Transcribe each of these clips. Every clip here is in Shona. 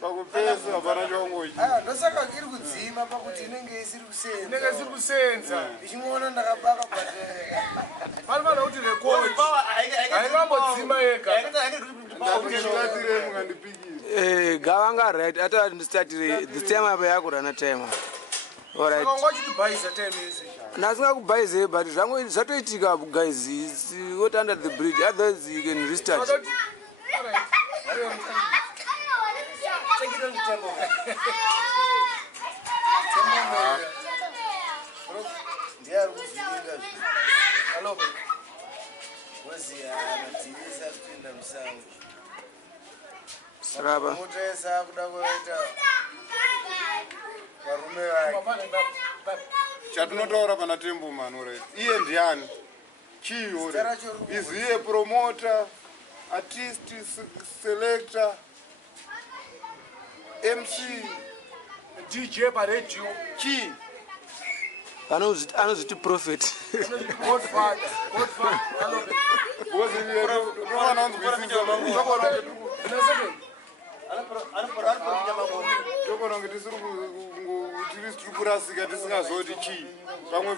pakupesa hapana chongochi ndosaka iri kudzima pakuti inenge isiri kusenza ichimona ndakabaka panofana kuti rekodi aikambodzima yega gavanga right ata ndistatire this time apa yakurana time alright nasingakubhaize but zvangu zvatoitika guys what under the bridge otherwise you can restart Sraba. Chatinotaura pana Tembo man alright. Iye ndiani? Chiyo. Is he a promoter, artist, selector, MC, DJ pa radio? Chi. Anoziti prophet. Godfather. Tiri kurasika tisingazoti chi pamwe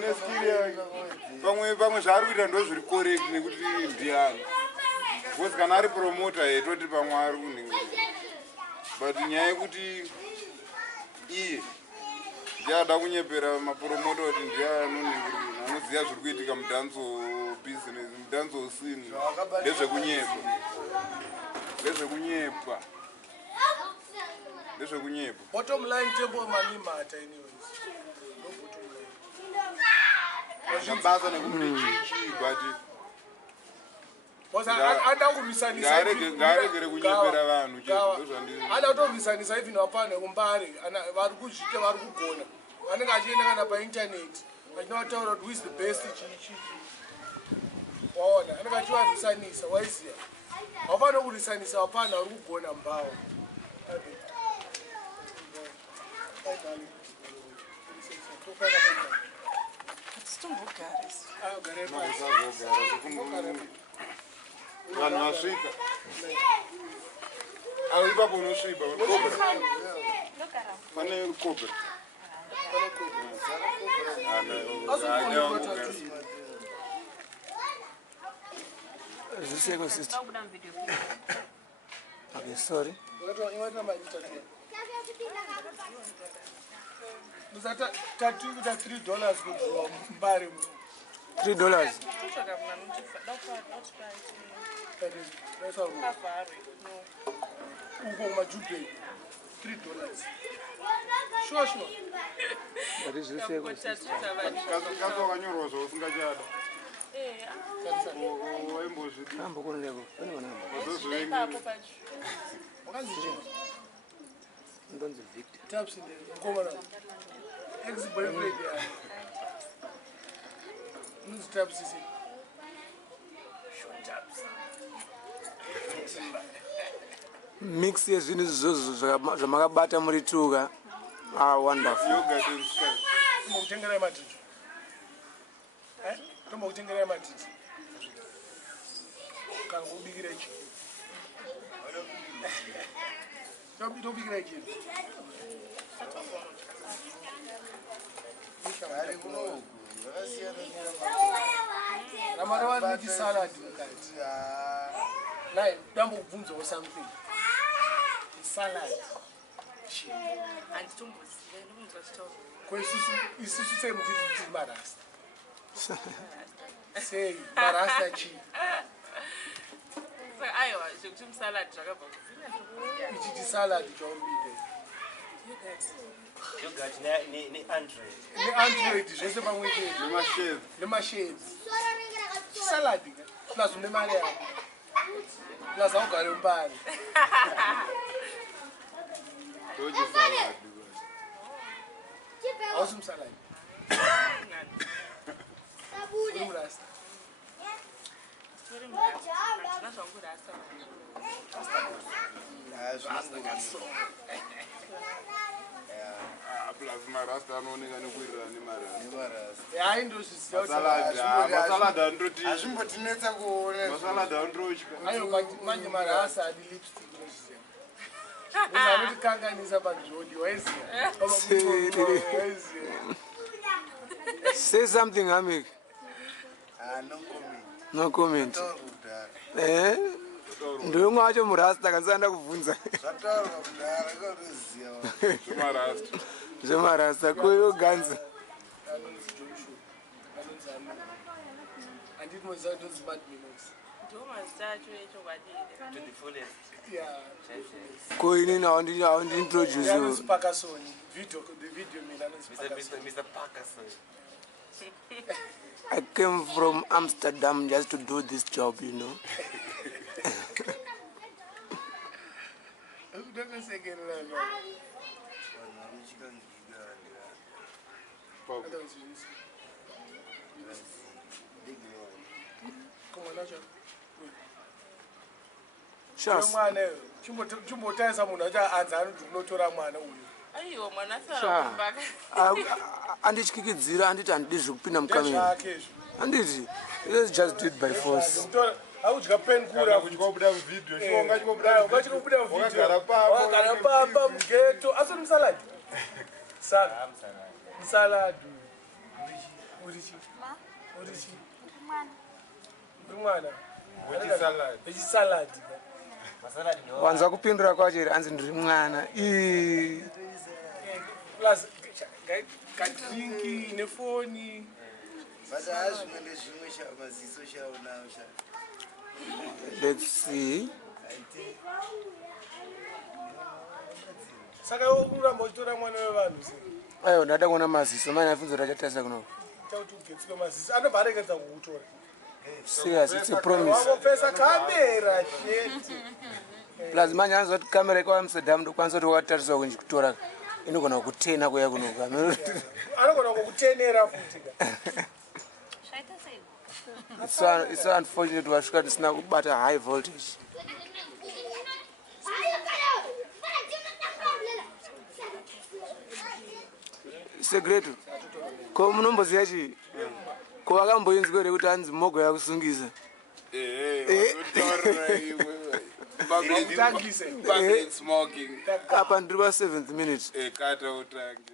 neskiri pamwe zvaari kuita ndo zviri correct nekuti ndiani because kana ari promoter toti pamwe ari kuningirira but nyaya yekuti iye ndiada kunyepera mapromota kuti ndiye anoningirira anoziva zviri kuitika mudanzo business mudanzo scene ndezvekunyepa bottom line Tembo mani mata anyways no bottom line zvabasa nekumuchichi but was ada kurwisanisa ngaregere kunyepera vanhu ada kutorwisanisa even wapana kumbare vari kuzvita vari kugona vanenge achienda kana painternet vachinotaura kuti who is the best chichi waona anenge achivarwisanisa waiziya haufanira kurwisanisa wapana vari kugona mbawa vanhu vasvika ipapo unosviba pane cobra Zviseko sister. Okay, sorry. $3 kudhiwa mbari $3. uko majubhei $3 sure But is zviseko sister. kazi wakanyorwa zvausingachada Hambo kuneko. Pane vanamba. Ndonzi Victor. Taps in the cover. Ex-boyfriend. Who's taps is it? Taps. Mix yezvinhu izvozvo zvamakabata muri tuga. Wonderful. Yogurt and sky. Tomokutengera matiti. Tomokutengera matiti. Kana kubikira ichi. Tobikira ichi. Ramara wani salad mukati. Nai, dambo kubvunza or something. Salad. And tumbos. Isusu say mutiti marasta. Say marasta chi. So aiwa, shokuti salad zvakabva kuzvina. Ichi salad chaumbike. Yogurt ne Android. Ne Android zvese pamwe chete. Nemasheds. Salad nazo nemari yako. Nazo ugare umbari. Doji salad. Awesome salad. Sabude. Murasta. Very much. That's all good as well. plus marasta anooneka nekuwirirana nemarasta hai ndozviziva masalad andoti hazvimbotinetsa kuona masalad andotya manje marasa adi lipstick unozviziva munhu anotikanganisa panzvodi waiziva Say something, Amik. No comment. Ndio mwacho murasta kansanda kuvunza. zvataurwa kudhara kautoziva zvemarasta Zvemarasta kuyo ganza. handiti moziva kuti smart minutes ndomazita acho echokwadi To the fullest. Koini na ndi introduce. anonzi pakasoni the video mina anonzi Mr. Parkerson. I came from Amsterdam just to do this job, you know. ndokosekerera Shucks. mwana chimbotaisa munhu acho anza anoti unotora mwana uyu aiwa mwana Sha. sarakumbaka Andityikidzira anditi handidi zvekupinda mukameni. ndezvake izvo Handiti. Let's just do it by force. audya penkura kuchikobuda muvidhio shonga chikobuda ungachikobuda wakagara wakagara pamba mugeto asori musaladi saka musaladi urichi uri mwana wechisaladi Wanza kupindura kwacho here anzi ndiri mwana. plus kadrinki nefoni but hazvimwe nezvimwe maziso shaonawo Let's see. saka uramba uchitora mwana wevanhu se Aiwa ndada kuona maziso manje afunzo rachatarisa kuno. takuti ugetswe maziso anobva arekedza kuutora Serious, it's a promise. wangopesa kamera chete Plus manje anozoti kamera iko Amsterdam ndokwanisa kuti watariswa kunji kutora inogona kutena kuya kuno. anogona kukutenera futi It's so unfortunate wasvika tisina kubata high voltage. Segreto. Ko munomboziya chii? Ko wakamboinzwa here kuti hanzi mogo yakusungisa? utangise public smoking Apa ndiri pa 7th minute. kata utange